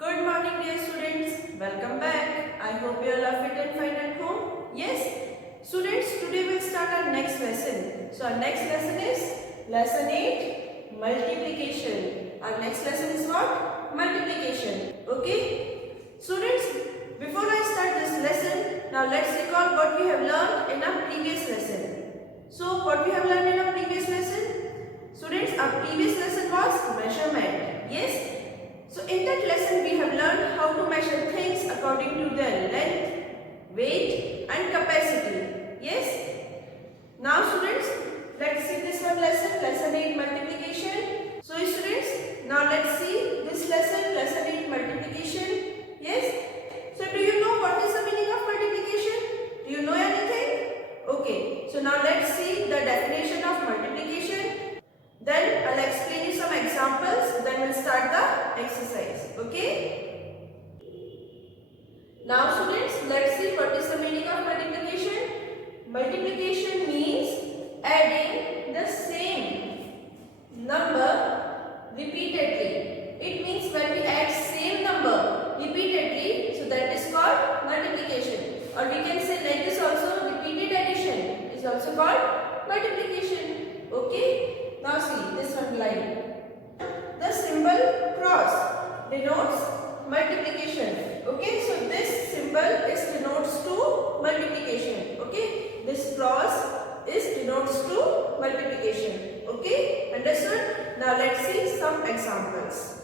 Good morning dear students. Welcome back. I hope you all are fit and fine at home. Yes. Students, today we'll start our next lesson. So our next lesson is lesson 8, multiplication. Our next lesson is what? Multiplication. Okay. Students, before I start this lesson, now let's recall what we have learned in our previous lesson. So what we have learned in our previous lesson? Students, our previous lesson was measurement. Yes. So in that lesson we have learned how to measure things according to their length, weight and capacity. Yes. Now students, let's see this one lesson, lesson 8 multiplication. So students, now let's see this lesson, lesson 8 multiplication. Yes. So do you know what is the meaning of multiplication? Do you know anything? Okay. So now let's see the definition of multiplication. Then I'll explain you some examples, then we'll start the exercise. Okay? Now students, let's see what is the meaning of multiplication. Multiplication means adding the same number repeatedly. It means when we add same number repeatedly, so that is called multiplication. Or we can say like this also, repeated addition is also called multiplication. Okay? Now see this one line. The symbol cross denotes multiplication. Okay, so this symbol is denotes to multiplication. Okay, this cross is denotes to multiplication. Okay, understood? Now let's see some examples.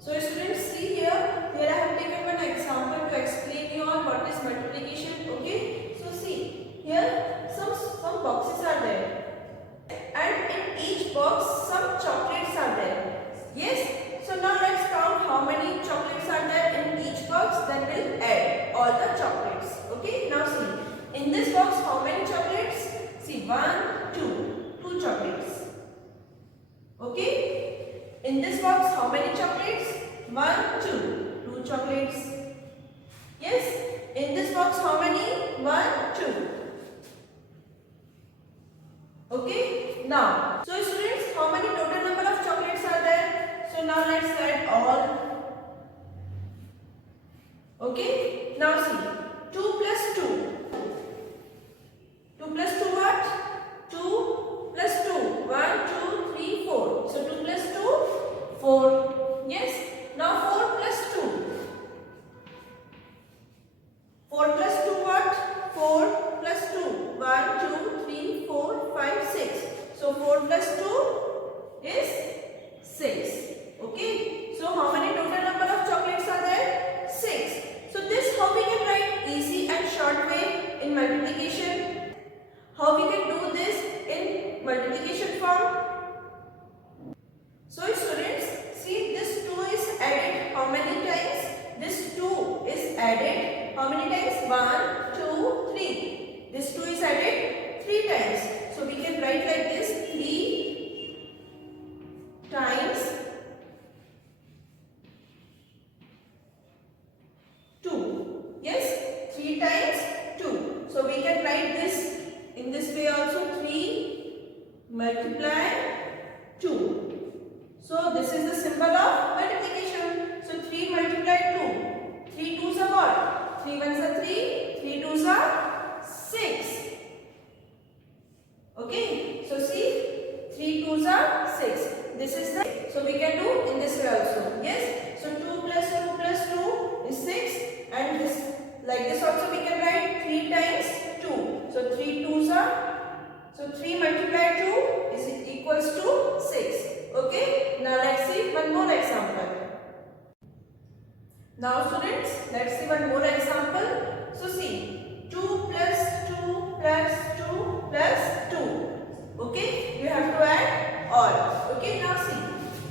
So students, see here. Here I have taken one example to explain you on what is multiplication. Okay, so see here some boxes are there. And in each box some chocolates are there. Yes. So now let's count how many chocolates are there in each box. Then we'll add all the chocolates. Okay. Now see. In this box how many chocolates? See 1, 2. 2 chocolates. Okay. In this box how many chocolates? 1, 2. 2 chocolates. Yes. In this box how many? 1, 2. Okay, now, so students, how many total number of chocolates are there? So now let's add all. Okay, now see, 2 plus 2. 2 plus 2 what? 2 plus 2. 1, 2, 3, 4. So 2 plus 2, 4. Yes, now 4 plus 2. 4 plus 2 what? 4 plus 2. 1, 2, 3, 4, 5, 6. So 4 plus 2 is 6. Okay. So how many total number of chocolates are there? 6. So this how we can write easy and short way in multiplication. How we can do this in multiplication form? So students, see this 2 is added how many times? This 2 is added how many times? 1, 2, 3. This 2 is added 3 times. So we can write like this, 3 times 2. Yes, 3 times 2. So we can write this in this way also, 3 multiply 2. So this is the symbol of multiplication. So 3 multiply 2. 3 2s are what? 3 1s are 3. 3 2s are 6. Okay, so see 3 2s are 6. This is the, so we can do in this way also. Yes, so 2 plus 2 plus 2 is 6, and this like this also we can write 3 times 2. So 3 2s are, so 3 multiply 2 is equals to 6. Okay, now let's see one more example. Now students, let's see one more example. So see 2 plus 2 plus 2 plus 2. Okay, you have to add all. Okay, now see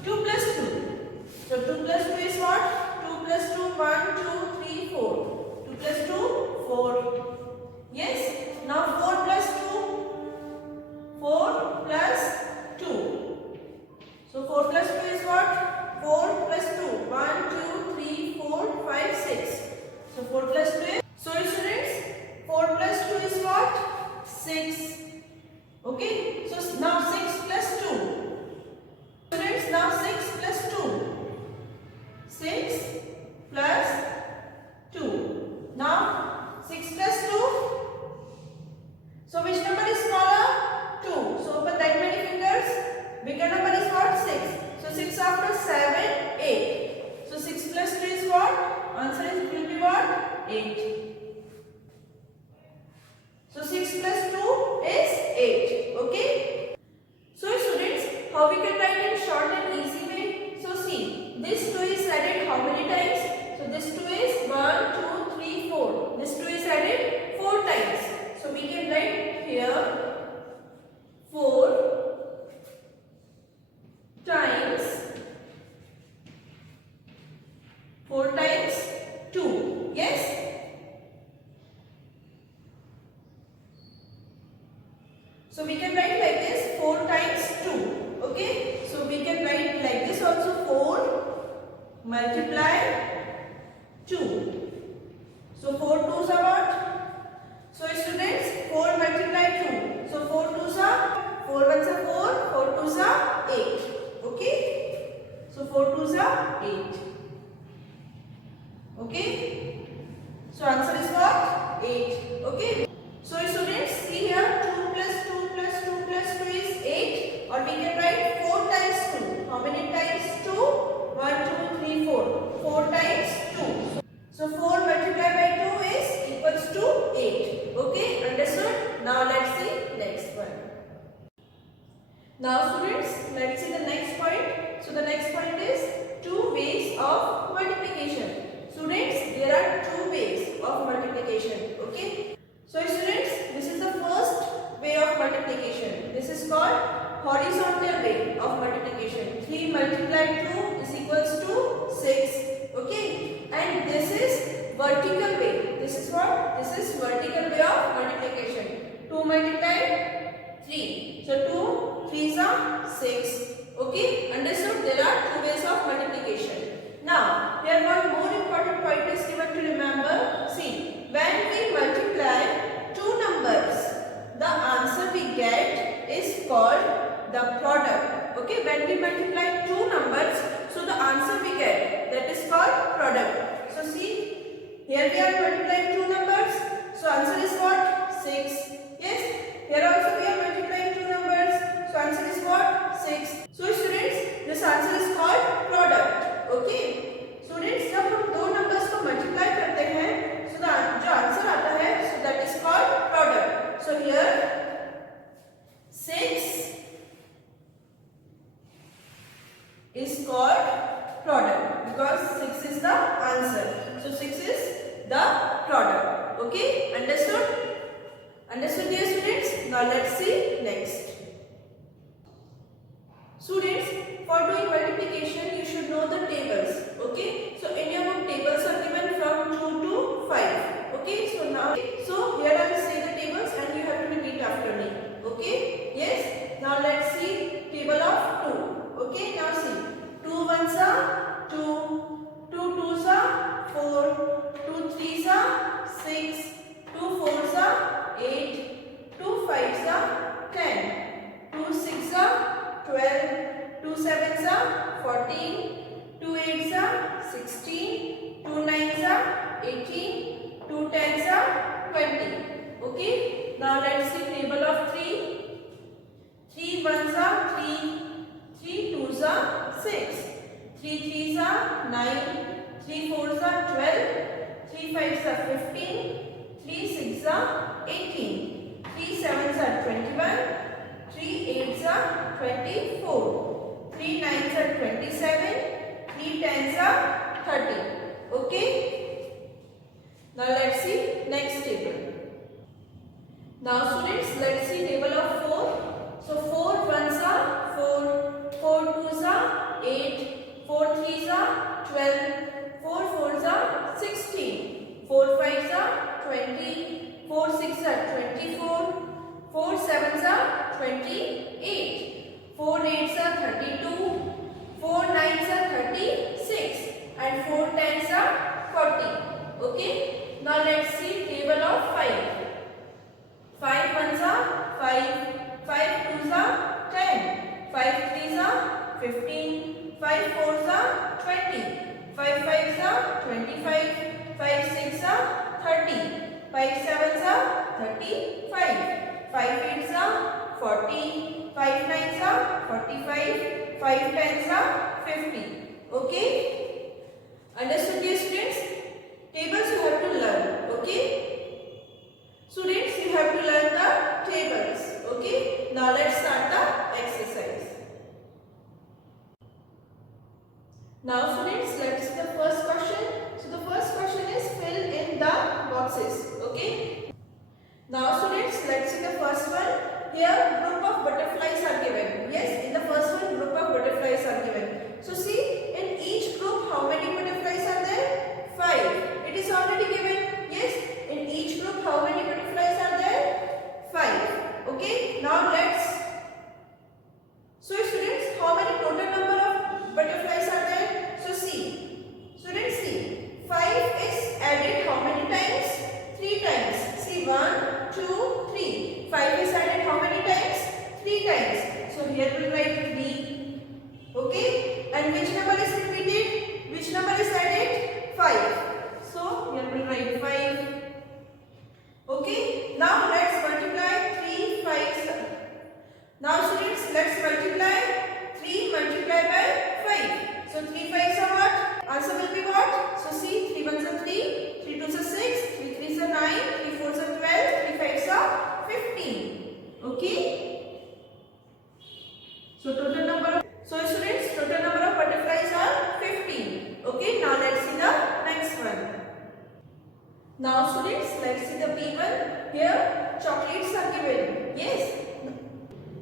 2 plus 2. So 2 plus 2 is what? 2 plus 2, 1, 2, 3, 4. 2 plus 2, 4. Yes, now 4 plus 2, 4 plus 2. So 4 plus 2 is what? 4 plus 2, 1, 2, 3, 4, 5, 6. So 4 plus 2 is, so students, 4 plus 2 is what? 6. Okay, so now 6 plus 2. Students, now 6 plus 2. 6 8. So 6 plus 2 is 8. Okay. So students, how we can write in short and easy way? So see, this 2 is added how many times? So this 2 is 1, 2, 3, 4. This 2 is added 4 times. So we can write here 4 times 2. Yes. So we can write like this 4 times 2. Okay. So we can write like this also 4 multiply 2. So 4 2s are what? So students, 4 multiply 2. So 4 2s are 4 1s are 4, 4 2s are 8. Okay. So 4 2s are 8. Okay. So answer is what? 8. Okay. So students, see here 2 plus 2 plus 2 plus 2 is 8, or we can write 4 times 2. How many times 2? 1, 2, 3, 4. 4 times 2. So 4 multiplied by 2 is equals to 8. Okay, understood? Now let's see next one. Now students, let's see the next point. So the next point is 2 ways of multiplication. Students, there are 2 ways of multiplication. Okay. So students, this is the first way of multiplication. This is called horizontal way of multiplication. 3 multiplied 2 is equals to 6. Okay. And this is vertical way. This is what? This is vertical way of multiplication. 2 multiplied 3. So 2 3s are 6. Okay. Understood? There are 2 ways of multiplication. Now, here one more important point is given to remember. See, when we multiply 2 numbers, the answer we get is called the product. Okay, when we multiply 2 numbers, so the answer we get, that is called product. So see, here we are multiplying 2 numbers, so answer is what? 6. Yes, here also we are multiplying 2 numbers, so answer is what? 6. So students, this answer is called product. Okay, students, जब हम 2 numbers को multiply करते हैं, so the जो answer आता है, so that is called product. So here 6 is called product because 6 is the answer. So 6 is the product. Okay, understood? Understood, dear students? Now let's see next. Students, for doing multiplication, you should know the tables. Okay, so in your book tables are given from 2 to 5. Okay, so now, so here I will say the tables and you have to repeat after me. Okay, yes. Now let's see table of 2. Okay, now see 2 1s are 2, 2 2s are 4, 2 3s are 6, 2 4s are 8, 2 5s are 10, 2 6s are 12, 2 7s are 14, 2 8s are 16, 2 9s are 18, 2 10s are 20. Okay, now let's see table of 3. 3 1s are 3, 3 2s are 6, 3 3s are 9, 3 4s are 12, 3 5s are 15, 3 6s are 18, 3 7s are 21, 3 8s are 24, 3 9s are 27, 3 10s are 30. Okay. Now let's see next table. Now students, let's see table of 4. So 4 1s are 4, 4 2s are 8, 4 3s are 12, 4 4s are 16, 4 5s are 20, 4 6s are 24, 4 7s are 28, 4 8s are 32, 4 9s are 36, and 4 10s are 40. Okay. Now let's see table of 5. 5 1s are 5, 5 2s are 10, 5 3s are 15, 5 4s are 20, 5 5s are 25, 5 6s are 30, 5 7s are 35, 5 8s are 40, 5 9s are 45, 5 10s are 50. Okay? Understood, dear students? Tables you have to learn. first one, here group of butterflies are given. Yes, in the first one group of butterflies are given. So see, in each group how many butterflies are there? 5. It is already given. Yes, in each group how many butterflies are there? 5. Okay, now let's. So students, how many total number of butterflies are there? So see, students see, 5 is added how many times? 3 times. See, 1, 2, 3. 5 is added how many times? 3 times. So here we will write 3. Okay, and which number is repeated? Which number is added? 5. So here we will write 5. Okay, now let's multiply 3 5s. Now students, let's multiply 3 multiplied by 5. So 3 5s are what? Answer will be what? So see, 3 1s are 3, 3 2s are 6, 3 3s are 9, 3 4s are 12, 3 5s are 15. Okay. So total number of, so students, total number of butterflies are 15. Okay, now let's see the next one. Now students, let's see the B1. Here chocolates are given. Yes.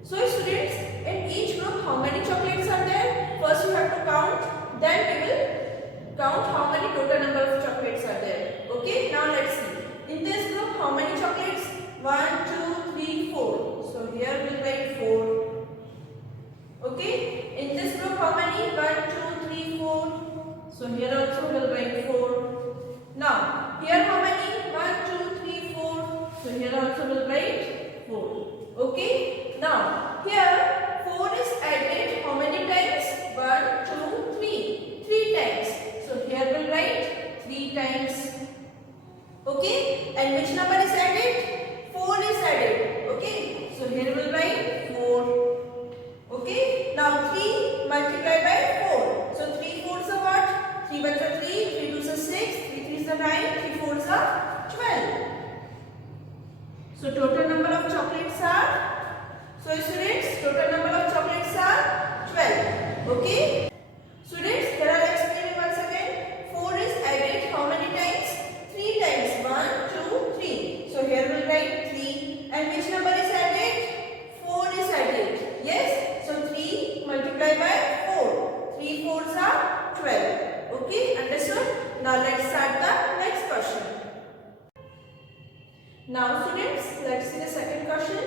So students, in each group how many chocolates are there? First you have to count, then we will count how many total number of chocolates are there. Okay, now let's see. In this group how many chocolates? 1, 2, 3, 4. So here we will write 4. Okay, in this group how many? 1, 2, 3, 4. So here also we will write 4. Now here how many? 1, 2, 3, 4. So here also we will write 4. Okay, now here 4 is added how many times? 1, 2, 3. 3 times. So here we will write 3 times. Okay, and which number is added? 4 is added. Okay, so here we will write 4. Okay, now 3 multiplied by 4. So 3 4s are what? 3 1s are 3, 3 2s are 6, 3 3s are 9, 3 4s are 12. So total number of chocolates are, so students, total number of chocolates are 12. Okay. Students, here I will explain once again. 4 is added how many times? 3 times. 1, 2, 3. So here we will write 3. And which number is added? 4 is added. Yes. So 3 multiplied by 4. 3 4s are 12. Okay, understood? Now let's start the next question. Now students, let's see the second question.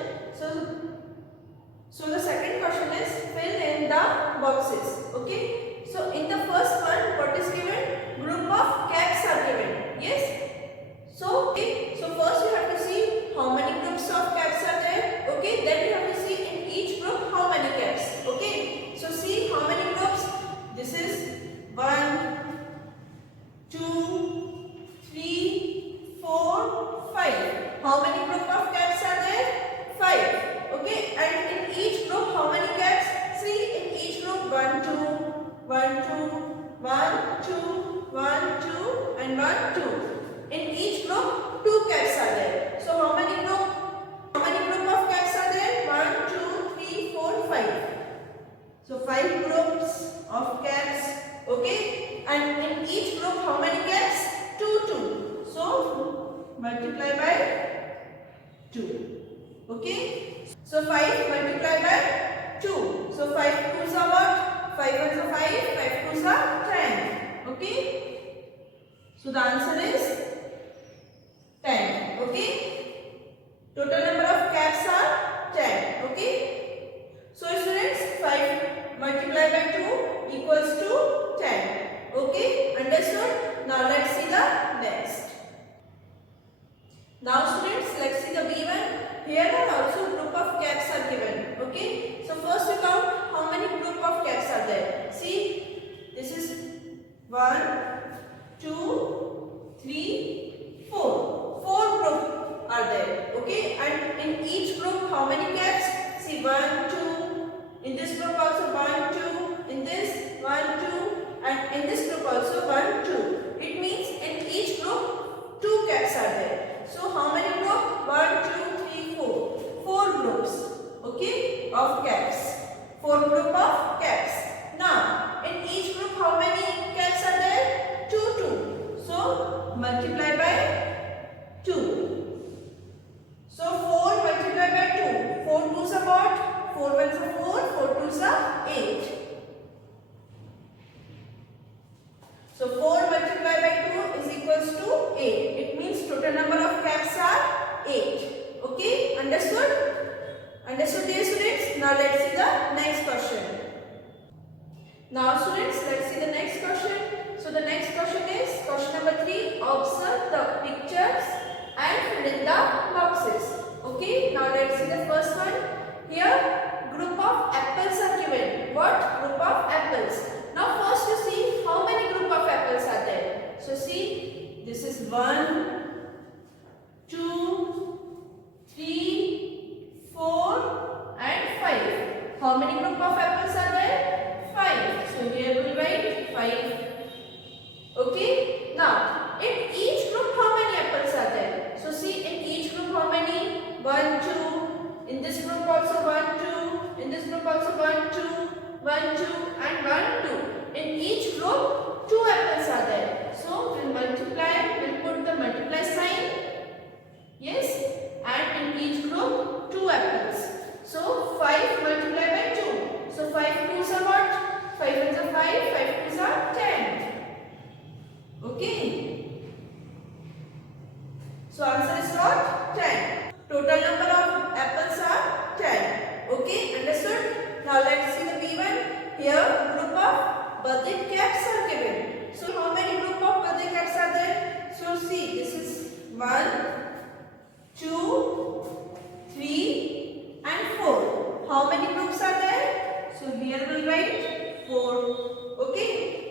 So the second question is fill in the boxes. Okay. So in the first one, what is given? Group of caps are given. Yes. So okay. So first you have to see how many groups of caps are there. Okay. Then you have to see in each group how many caps. Okay. So see how many groups. This is 1, 2, 3, 4, 5. How many group of caps are there? 5. Okay, and in each group how many caps? See, in each group 1 2 1 2 1 2 1 2 and 1 2. In each group 2 caps are there. So how many group of caps are there? 1 2 3 4 5. So 5 groups of caps. Okay, and in each group how many caps? 2 2. So multiply by 2. Okay, so 5 multiplied by 2. So 5 2s are what? 5 1s are 5, 5 2s are 10. Okay, so the answer is 10. Okay, total number of caps are 10. Okay, so students, 5 multiplied by 2 equals to 10. Okay, understood? Now let's see the next. Now students, let's see the B1. Here are also group of caps are given. Okay, so first we count how many group of caps are there. See, this is 1, 2, 3, 4. 4 group are there. Okay, and in each group how many caps? See, 1, 2. In this group also 1, 2. In this 1, 2. And in this group also 1, 2. It means in each group 2 caps are there. So how many groups? 1, 2, 3, 4. 4 groups. Okay, of caps. 4 group of caps. Now, in each group how many caps are there? 2, 2. So multiply by 2. So 4 multiplied by 2s are 8. So 4 multiplied by 2 is equals to 8. It means total number of caps are 8. Okay, understood? Understood, dear students? Now let's see the next question. Now students, let's see the next question. So the next question is question number 3. Observe the pictures and fill in the boxes. Okay, now let's see the first one. Here, group of apples are given. What group of apples? Now first you see how many group of apples are there. So see, this is 1, 2, 3, 4 and 5. How many group of apples are there? 5. So here we will write 5. Okay. Now in each group how many apples are there? So see, in each group how many? 1, 2. In this group also 1, 2. In this group also 1, 2. 1, 2 and 1, 2. In each group 2 apples are there. So we'll multiply. We'll put the multiply sign. Yes. And in each group 2 apples. So 5 multiplied by 2. So 5 2s are what? 5 1s are 5. 5 2s are 10. Okay. So answer is what? 10. Total number of apples are 10. Okay, understood? Now let's see the B1. Here group of birthday caps are given. So how many group of birthday caps are there? So see, this is 1, 2, 3 and 4. How many groups are there? So here we will write 4. Okay.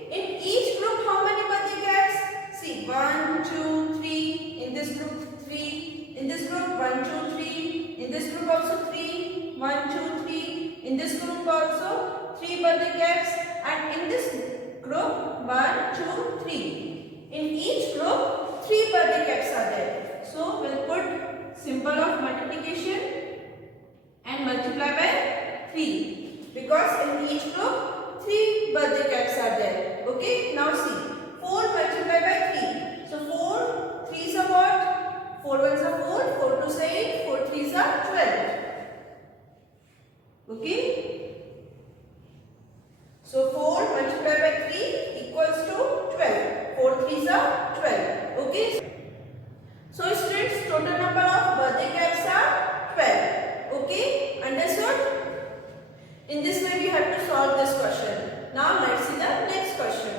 In each group how many birthday caps? See, 1, 2, 3. In this group 3. In this group 1, 2, 3. In this group also 3. 1, 2, 3. In this group also 3 birthday caps. And in this group 1, 2, 3. In each group 3 birthday caps are there. So we'll put symbol of multiplication and multiply by 3. Because in each group 3 birthday caps are there. Okay. Now see. 4 multiplied by 3. So 4 3s are what? 4 1s are 4. 4 2s are 8. 4 3s are 12. Okay. So 4 multiplied by 3 equals to 12. 4 3s are 12. Okay. So students, total number of birthday caps are 12. Okay. Understood? In this way we have to solve this question. Now let's see the next question.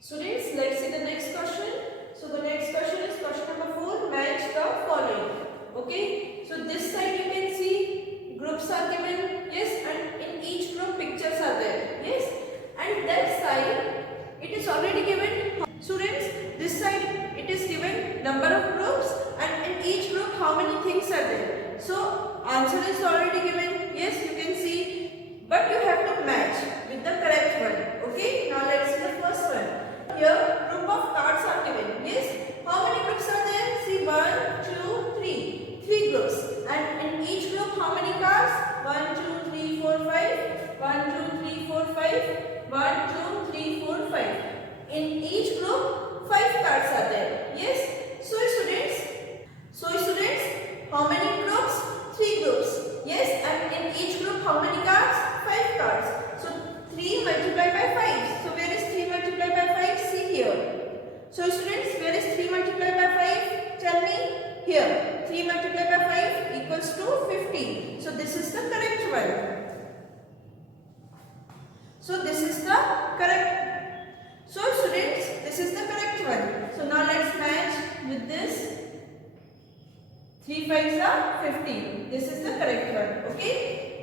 Students, let's see the next question. So the next question is question number 4. Match the following. Okay. So this side you can see groups are given. Yes. And in each group pictures are there. Yes. And that side it is already given. Students, this side it is given number of groups and in each group how many things are there. So answer is already given. Yes, you can see. But you have to match with the correct one. Okay. Now let's see the first one. Here group of cards are given. Yes. How many groups are there? See, 1, 2, 3. 3 groups. And in each group how many cards? 1, 2, 3, 4, 5. 1, 2, 3, 4, 5. 1, 2, 3, 4, 5. In each group 5 cards are there. Yes. So students, how many groups? 3 groups. Yes. And in each group how many cards? 5 cards. So 3 multiplied by 5. So where is 3 multiplied by 5? See here. So students, where is 3 multiplied by 5? Tell me. Here. 3 multiplied by 5 equals to 15. So this is the correct one. So this is the correct. So students, this is the correct one. So now let's match with this. 3 5s are 15. This is the correct one. Okay.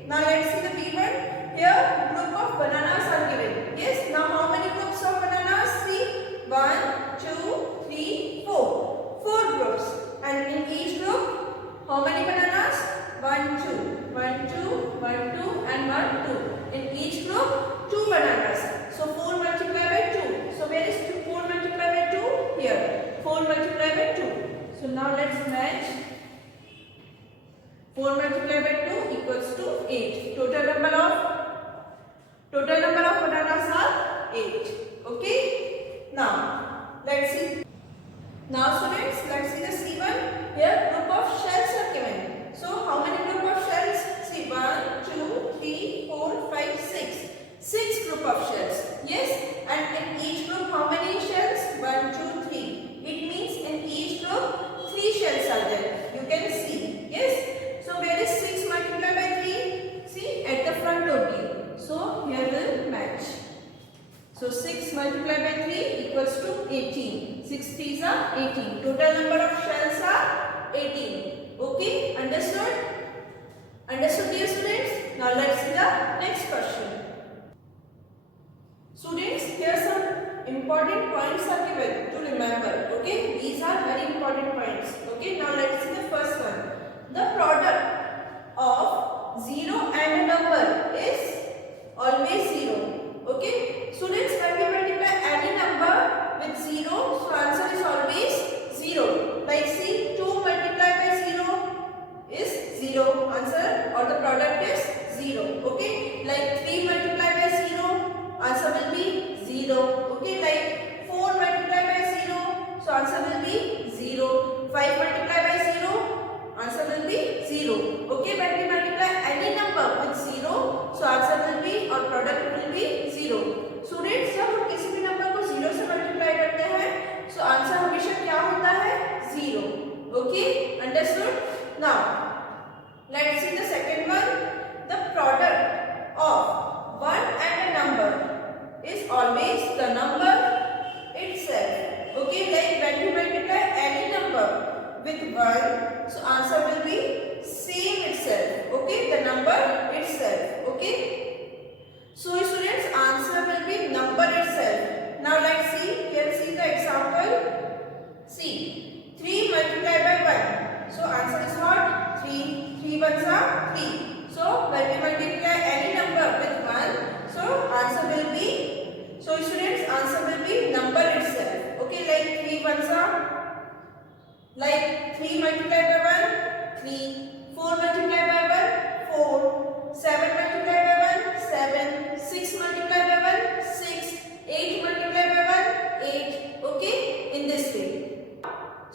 Now let's see the B1. Here group of bananas are given. Yes. Now how many groups of bananas? See. 1, 2, 3, 4. 4 groups. And in each group, how many bananas? 1, 2. 1, 2, 1, 2 and 1, 2. In each group, 2 bananas. So 4 multiplied by 2. So where is 4 multiplied by 2? Here. 4 multiplied by 2. So now let's match. 4 multiplied by 2 equals to 8. Total number of bananas are 8. Okay. Now let's see. Now students, let's see the C1. Here group of shells are given. So how many group of shells? See, 1, 2, 18. 6 3s are 18. Total number of shells are 18. Okay, understood? Understood, dear students? Now let's see the next question. Students, here some important points are given to remember. Okay, these are very important points. Okay, now let's see the first one. The product of 0 and a number is always 0. Okay, students, when we multiply any number with 0, so answer is always 0. Like see, 2 multiplied by 0 is 0. Answer or the product is 0. Okay, like 3 multiplied by 0, answer will be 0. Okay, like 4 multiplied by 0, so answer will be 0. 5 multiplied by 0, answer will be 0. Okay, when we multiply any number with 0, so answer will be or product will be 0. Students, जब हम किसी भी number को 0 से multiply करते हैं, so answer हमेशा क्या होता है? 0. Okay, understood? Now let's see the second one. The product of 1 and a number is always the number itself. Okay, like when you multiply any number with 1, so answer will be same itself. Okay, the number itself. Okay, so students, answer will be number itself. Now let's see, here see the example. See, 3 multiplied by 1, so answer is what? 3. 3 ones are 3. So when we multiply any number with 1, so answer will be, so students, answer will be number itself. Okay, like 3 ones are, like 3 multiplied by 1, 3. 4 multiplied by 1, 4. 7 multiplied by 1, 7. 6 multiplied by 1, 6. 8 multiplied by 1, 8. Okay, in this way.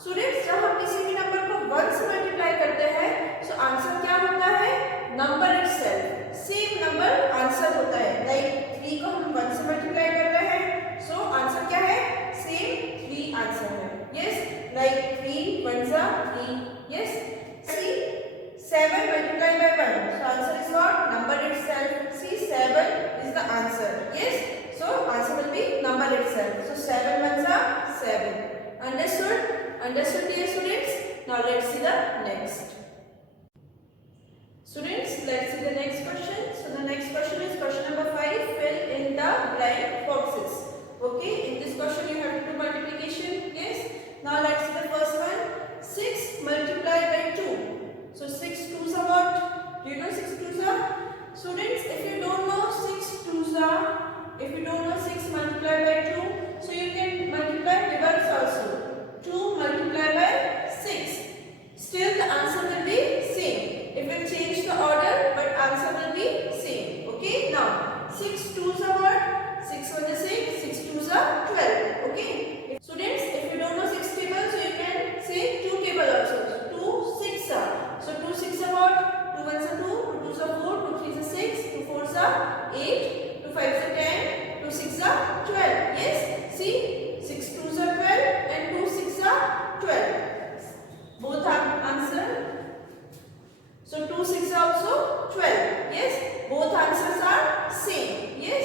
Students, जब हम किसी भी number को 1 से multiply करते हैं, so answer क्या होता है? Number itself. Same number answer होता है. लाइक 3 को हम 1 से मल्टीप्लाई कर रहे हैं, so आंसर क्या है? सेम 3 आंसर है. Yes, like 3 ones are 3. Yes, see, 7 multiplied by 1, so answer is what? Number itself. See, 7 is the answer. Yes, so answer will be number itself. So 7 ones are 7. Understood? Understood, dear students? Now let's see the next. Students, let's see the next question. So the next question is question number 5. Fill in the blank boxes. Okay, in this question you have to do multiplication. Yes. Now let's see the first one. 6 multiplied by 2. So 6 2s are what? Do you know 6 2s are? Students, if you don't know 6 2s are, if you don't know 6 multiplied by 2, so you can multiply reverse also. 2 multiplied by 6. Still the answer will be same. It will change the order, but answer will be same. Okay, now 6 2s are what? 6 1 is 6, 6 2s are 12. Okay, students, if you don't know 6 table, so you can say 2 table also. 2 6 are. So 2 6 are what? 2 1s are 2, 2 2s are 4, 2 3s are 6, 2 4s are 8, 2 5s are 10, 2 6s are 12. Yes, see, 6 2s are 12 and 2 6s are 12. Both are answer. So 2 6 are also 12. Yes, both answers are same. Yes,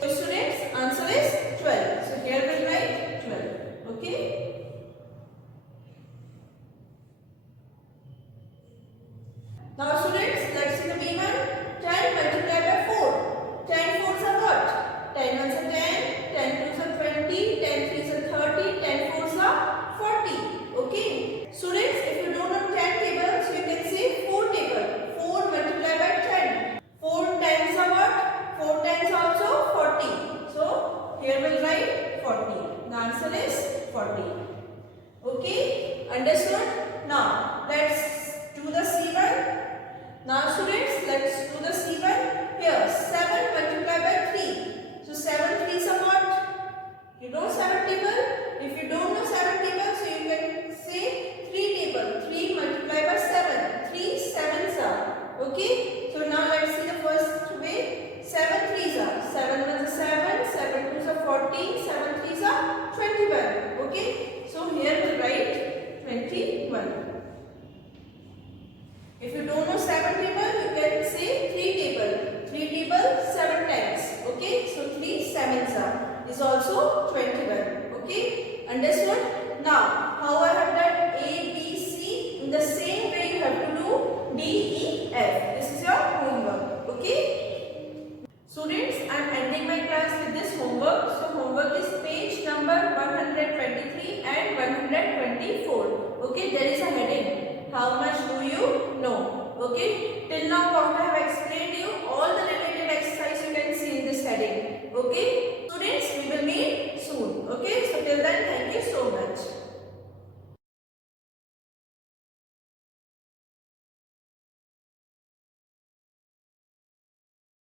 so students, answer is 12. So here we write 12. Okay. Now students, let's see the B one. 10 multiplied by 4. 10 4s are what? 10 1s are 10, 10 2s are 20, 10 3s are 30, 10 4s are 40. Okay. Students, if you don't know 10 tables, so you can say 4 table. 4 multiplied by 10. 4 10s are what? 4 10s also 40. So here we'll write 40. The answer is 40. Okay. Understood? Now let's do the C1. Now students, let's do the C1. Here 7 multiplied by 3. So 7 3s are what? You know 7 table? If you don't know 7 table, so you can say 3 table. 3 multiplied by 7. 3 7s are. Okay? So now let's see the first way. 7 3s are. 7 1s are 7, 7 2s are 14, 7 3s are 21. Okay? So here we write 21. If you don't know 7 table, you can say 3 table. 3 table 7 times. Okay, so 3 7s are is also 21. Okay, Understood?